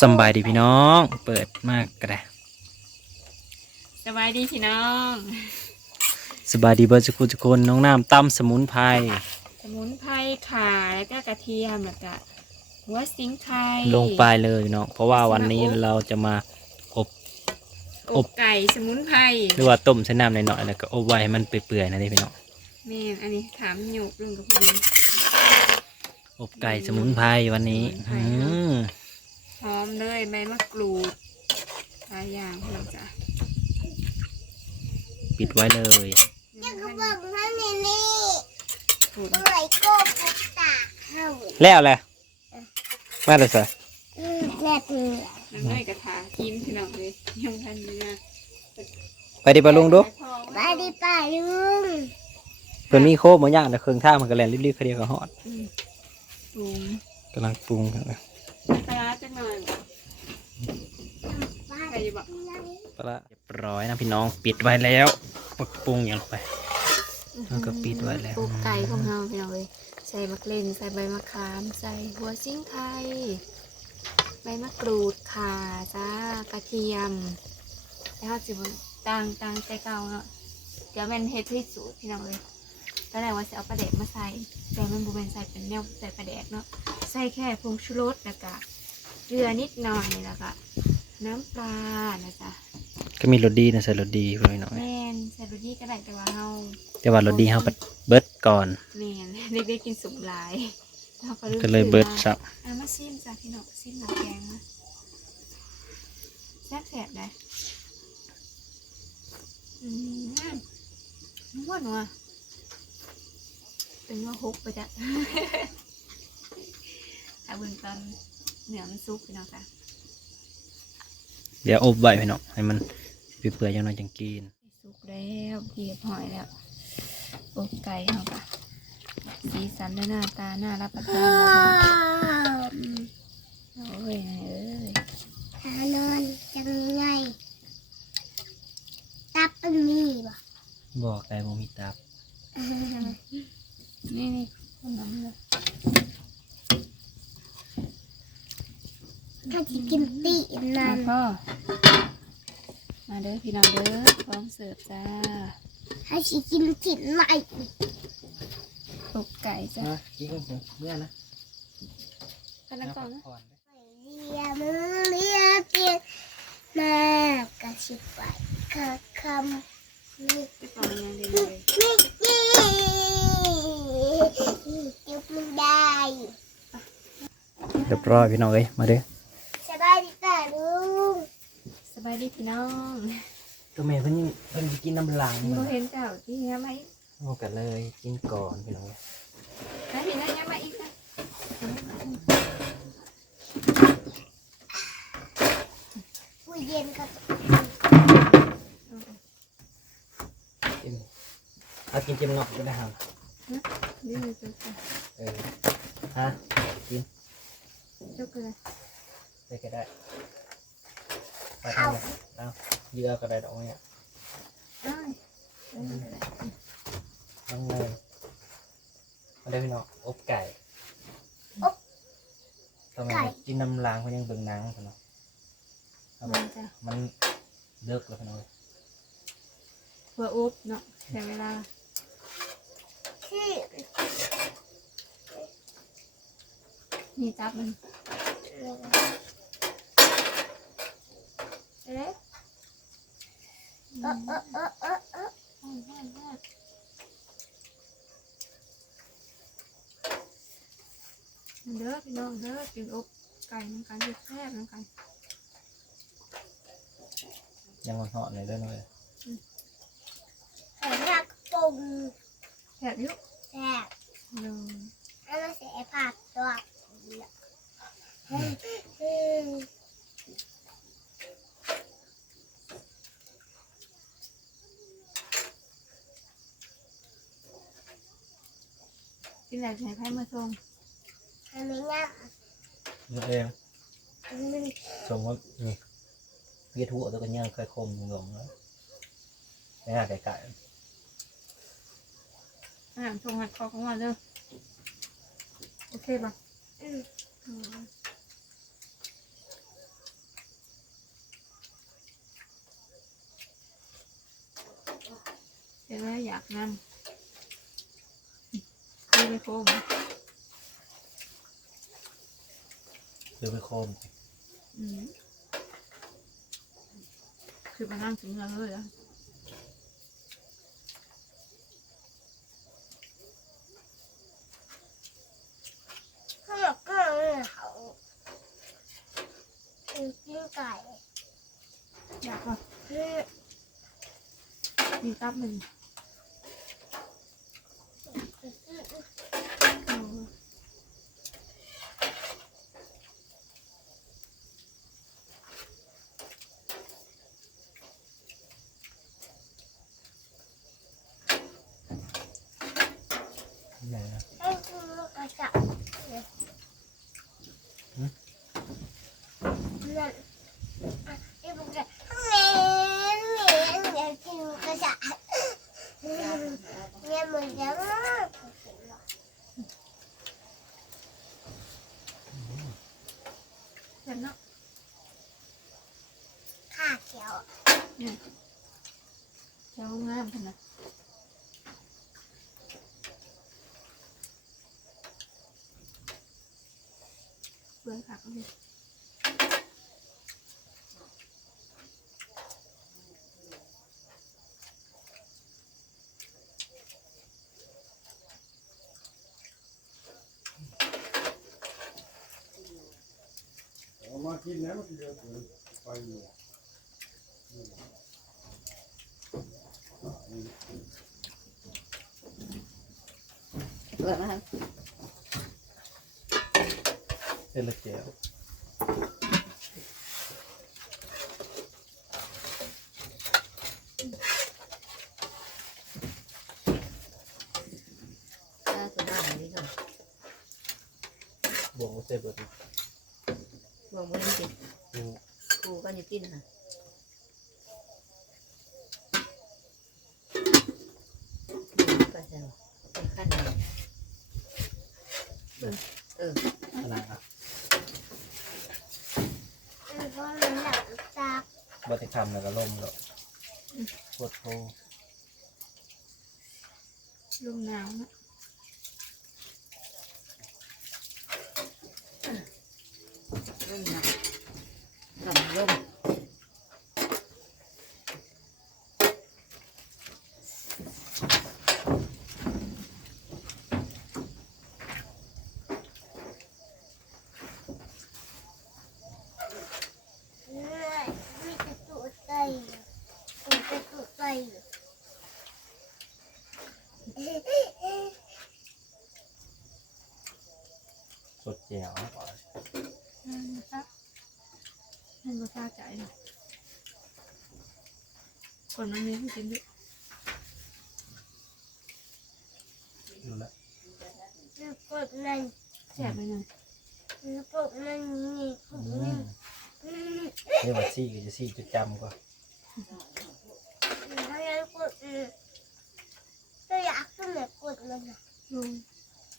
สำบายดีพี่น้อง เปิดมากกระสบายดีพี่น้องสบายดีเบิร์ดสุกุทุกคนน้องน้ำตำสมุนไพรสมุนไพรข่าแล้วก็กระเทียมแล้วก็หัวสิงไทยลงไปเลยเนาะเพราะว่าวันนี้เราจะมาอบออบบไก่สมุนไพรหรือว่าต้มใช้น้ำหน่อยๆแล้วก็อบไว้ให้มันเปื่อยๆนะนี่พี่น้องแม่นอันนี้ถามหยกลุงกับพี่อบไก่สมุนไพรวันนี้สมุนไพรอืเนาะมหอม เลยใบมะกรูดหลายอย่างพี่น้องจ้ะปิดไว้เลยยังก็บอกว่านี่นี่ถูกเมื่อยก็พุกตากเข้าแล้วแหละมาเลยสิอืมแซ่บเลยน้ำน้อยกระถากินพี่น้องเลยยังทันเนื้อไปดิปะลุงดูไปดิป้าลุงเพิ่นมีโคบมาย่างแต่เครื่องท่างมันก็แล่นรีบๆเขาเดียวก็ฮอดอืมปรุงกำลังปรุงกันเลยปลาร้าจังหน่อย บ่ใครจะบอกปลาเรียบร้อยนะพี่น้องปิดไว้แล้วปักปรุงอย่างลงไปแล้วก็ปิดไว้แล้วอบไก่ของเราพี่น้องเลยใส่มะเกล็นใส่ใบมะขาม ใส่หัวซิ่งไทยใบมะกรูดข่าจ้ากระเทียมแล้วก็จิบตังตังใจเก่าเนาะเดี๋ยวแมันเฮ็ดที่สูตรพี่น้องเลยตอนแรกว่าจะเอาปลาแดกมาใส่แต่มันบูเป็นใส่เป็นแนวใส่ปลาแดกเนาะใส่แค่ผงชูรสแล้วก็เกลือนิดหน่อยแล้วก็ น้ำปลานะจ๊ะก็มีรสดีนะใส่รสดีพี่น้องแม่นใส่รสดีก็ได้แต่ว่าเฮาแต่ว่ารสดีเฮาเบิดก่อน แม่นเด็กๆกินสุกหลายเราก็ก็เลยเบิดซื้อซับมาอะมาซิมจ้ะพี่น้องซิมหนักแกงนะแซ่บๆได้อืมนัวนัวเป็นว่าฮุกไปจ้ะเอาเบิ่งตอนเหนือมันซุกพี่น้องจ้ะ เดี๋ยวอบไว้พี่น้องให้มันเปื่อยๆจังหน่อยจังกินสุกแล้วเกียบหอยแล้วอบไก่เขาปะสีสันและหน้าตาน่ารับประทานแล้วพี่น้องอืมโอ้ยนายเอ้ยหานอนจังไงตับมันมีบ่บอกไก่บ่มีตับนี่นี่คนน้ำเลย ถ้าจะกินตีนั่แล้นวก็มาเด้อพี่น้องเด้อพร้อมเสิร์ฟจ้าถ้าจะกินถิ่นไหนตกไก่จ้านะกินกันเมื่อนะกันแล้วก่อนนะเลียมือเลียเปียนมากระชิบไปกะคำนี่ไปก่อนยังเดียวเลยนี่นี่จุบมึงได้เรียบร้อยพี่น้องเอ้ยมาเด้อ สบายดีป่ะลุง สบาย ดีพี่น้องตัวแม่เพิ่นยังเพิ่นสิกินน้ำลางโมเห็นเจ้าที่เงี้ยไหมเอากันเลยกินก่อนพี่น้องนะพี่นะเงี้ยมาอีกนะอุ้ยเย็นกับกินเอากินเจมงอกก็ได้ครับนี่เลยจุกเลยเออฮะกินจุกเลยไปก็ได้ ไปทำเลยเอาเยื่อก็ได้ดอกเนี่ยอ้ยน้องเลยมาเด้พี่น้องอบไก่ตัวแม่กินน้ำลางเพิ่นยังเบิ่งหนังกันเนาะเอาแบบมาจ้ะมันเลิกแล้วพี่น้องเพื่ออุ๊บเนาะใช้เวลาที่นี่จับมัน เอ๊ะเออเออเออเออเออเด้อพี่น้องเด้อกินอบไก่น้ำกันแซ่บน้ำกันยังมันหาะเลยเด้อน้องเอ้ยใส่ผักปุ่มแซ่บอยุแซ่บเด้อแล้วก็ใส่ผักตัวอืมกินแล้วจะให้ไพ่มาเสมว่านี่เวีย Cái này thầy thấy mới xuân Hai miếng nha. Ngọt em Xuân quá nhỉ Viết hụa tôi có nhớ khai khôn ngồng nữa Thế là cái cãi Làm xuân hạt khó không mà đâu. Ok bà Ừ. ừ. Thế mới giặt nhanh ราเด้อโอเคป่ะอืมอืมเป็นว่าอยากนั่งคือไปโค้งคือไปโคมอืมคือมานั่งถึงเราเลยอะข้าวหมกก็เลยเขากินไก่อยากว่าอืมมีตับหนึ่งเอา ไหนนะ ให้กินลูกกระจับเนี่ยนั่นอะไอ้พวกแกเหม็นเหม็นอยากกินลูกกระจับ เนี่ยอนจะมากเห็นเนาะข้าเขียวเจ้างามขนาดเบื่อผักเลย เอามา กินแล้วมันก็เยอะเกินไปอยู่เบื่อมากเป็นละแก้วถ้าตัวบ้านนี้ก่อนบวงไม่ใช่เบิด วงบนนี้สิอืมครูก็อยู่กินค่ะก็ใช่หรอเป็นขั้นเลยเออขนาดอะเพราะมันหนักจากบัติคำแล้วก็ล่มแล้วโคตรโคลมหนาวนะ ร่มหนักกาใจนะคนมันมีให้กินด้วยดูแลวคือกดนั่นแสบไปหน่อยคือกดนั่นนี่กอืดนั่มนอืมเรียกว่าซี่ก็จะซี่จุดจำก็ถ้าอยากกดอืมถ้าอยากขึ้นแบบกดมันนะลุง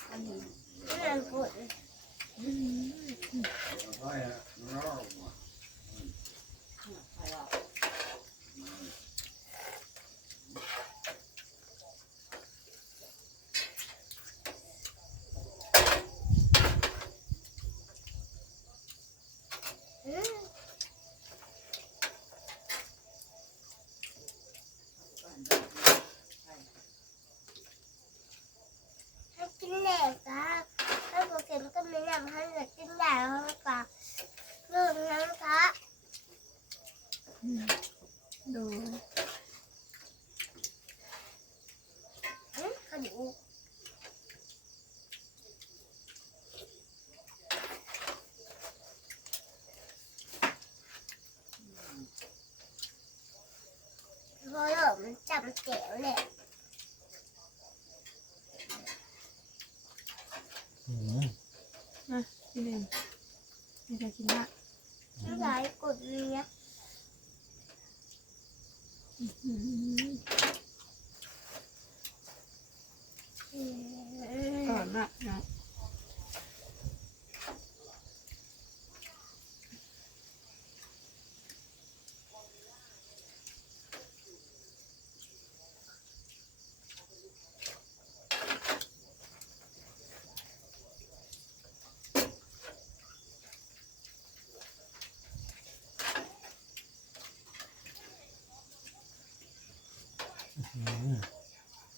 นั่นกดอืมไปอะเนา lot. แหละอืมมากินเองไม่จะกินละไม่ได้กดเรียงอืมอืมก่อนละเนาะ ส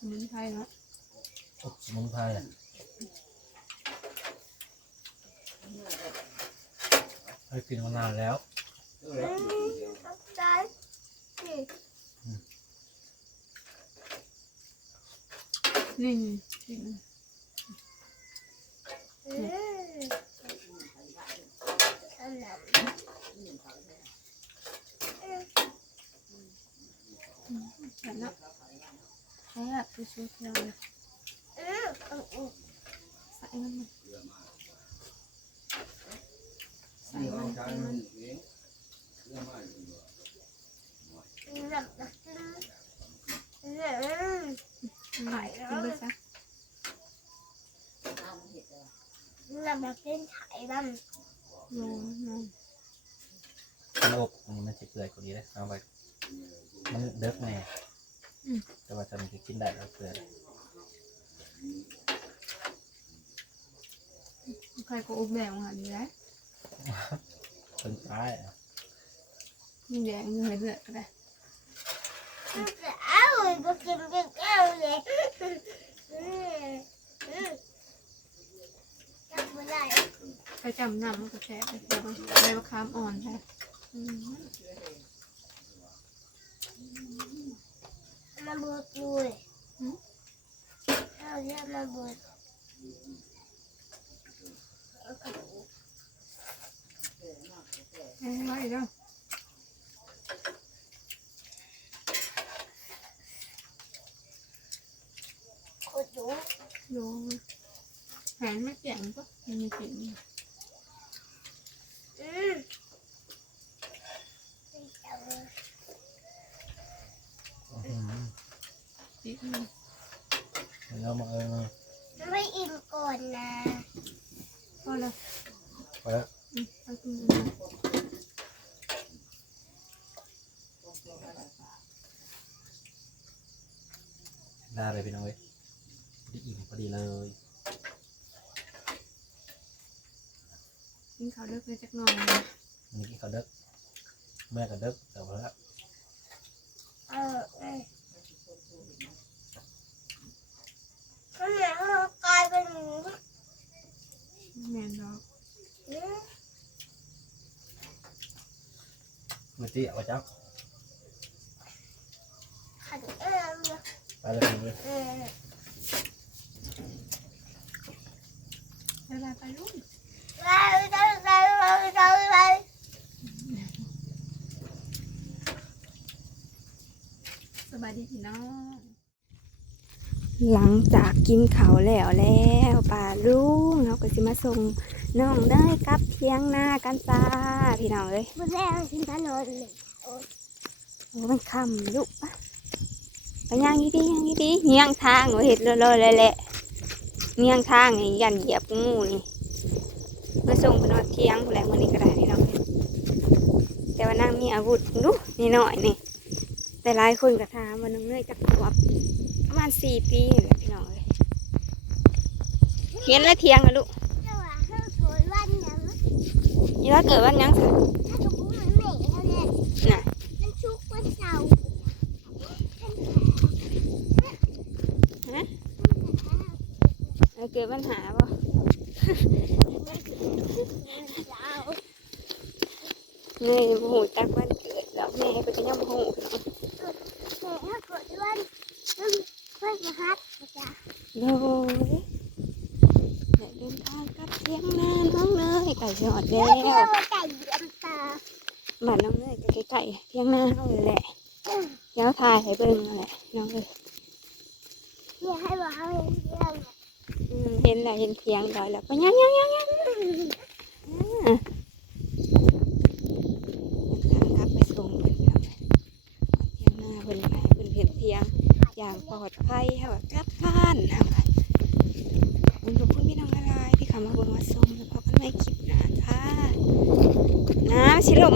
มุนไพรเนาะอบสมุนไพรอะให้กินมานานแล้วขอบใจสินี่นี่อืมขนมแบบเน าะแซ่บคือชุดเรา อืมอืมอืม ใส่มันมาใส่มันใส่มัน อืมแบบนั้นอืม กินไปซะ แบบแบบเป็นไข่บ้าง โลนอน มันอบอันนี้มันจะเปื่อยกว่านี้เลยเอาไปมันเด็กแน่ แต่ว่าจะมันจะกินได้แล้วเปื่อยใครก็อบแดงมาดีแล้วเป็นท้ายอะมีแดงเลยเลือดก็ได้เอ้าก็กินกันเอ้าเลยอืมอืมจับไม่ได้ไปจำนำมันก็แซ่บไปเดี๋ยวไปไปมะขามอ่อนใช่อืม มาเบิดเลยข้าเรียกมาบิดเอาไว้เด้ตรดุ โลแหงไม่เปลี่ยนปะมันมีกลิ่น อืมจับเลย อื้อหือ ติดมันเดี๋ยวมาเออไม่อิ่มก่อนนะพอแล้วไปแล้วอืมไปกินมันได้เลยพี่น้องเว้ยได้อิ่มพอดีเลยกินข้าวเลิกเลยจักหน่อยนะวันนี้กินข้าวเด็กแม่กับเด็กเดี๋ยวพอแล้ว เออเออข้างหลังเรา กลายเป็นหมูแม่นดอกอืมมือจี้เอ หลังจากกินข้าวแล้วแล้วป่าลุงเราก็สิมาส่งน้องได้กลับเที่ยงหน้ากันจ้าพี่น้องเอ้ยบนแรกฉันถนนเลยโอ้มันคำลูกปะไปย่างดีๆย่างดีๆเงียงทางหัวเห็ดเลยเลยแหละเงียงทางนี่ยันเหยียบงูนี่มาส่งไปนอนเที่ยงผู้แรงวันนี้ก็ได้พี่น้องแต่ว่านั่งมีอาวุธดูนี่หน่อยนี่แต่หลายคนก็ถามว่าน้องเนยจักขวบประมา ณสี่ปีนี่แหละพี่น้องเอ้ยเห็นแล้วเที่ยงนะลูกแต่ว่าเขาสวยวันนั้นยี่ว่าเกิดวันหยังสิถ้ากับผู้มันเหม่เท่านี้น่ะมันชุกวันเสาร์เออเกิดปัญหาป่ะเสาร์แม่ยังบ่หูจักวันเกิดแล้วแม่เป็นยังบ่หูพี่น้องแต่ถ้าเกิดวัน มันวันพฤหัสจ้ะโดยและเดินทางกับเที่ยงนาน้องเนยไก่จอดแล้วไก่เยี่ยมตาบ้าน้องเนยก็ใกล้ๆเที่ยงนาเฮาเลยแหละเดี๋ยวถ่ายให้เบิ่งแหละน้องเอ้ยเนี่ยให้บอกเขาเห็นเรื่องเห็นแล้วเห็นเที่ยงดอยแล้วก็ยังยังยังยังอ่าทางกลับไปส่งเพิ่นแล้วเที่ยงนาเพิ่นก็ให้เพิ่นเห็นเที่ยง อย่างปลอดภัยเฮาก็กลับบ้านเฮาก็ขอบคุณทุกคนพี่น้องละลายที่เข้ามาบิ่งมาชมแล้วพบกันใหม่คลิปหน้าค่ะน้ำชิลม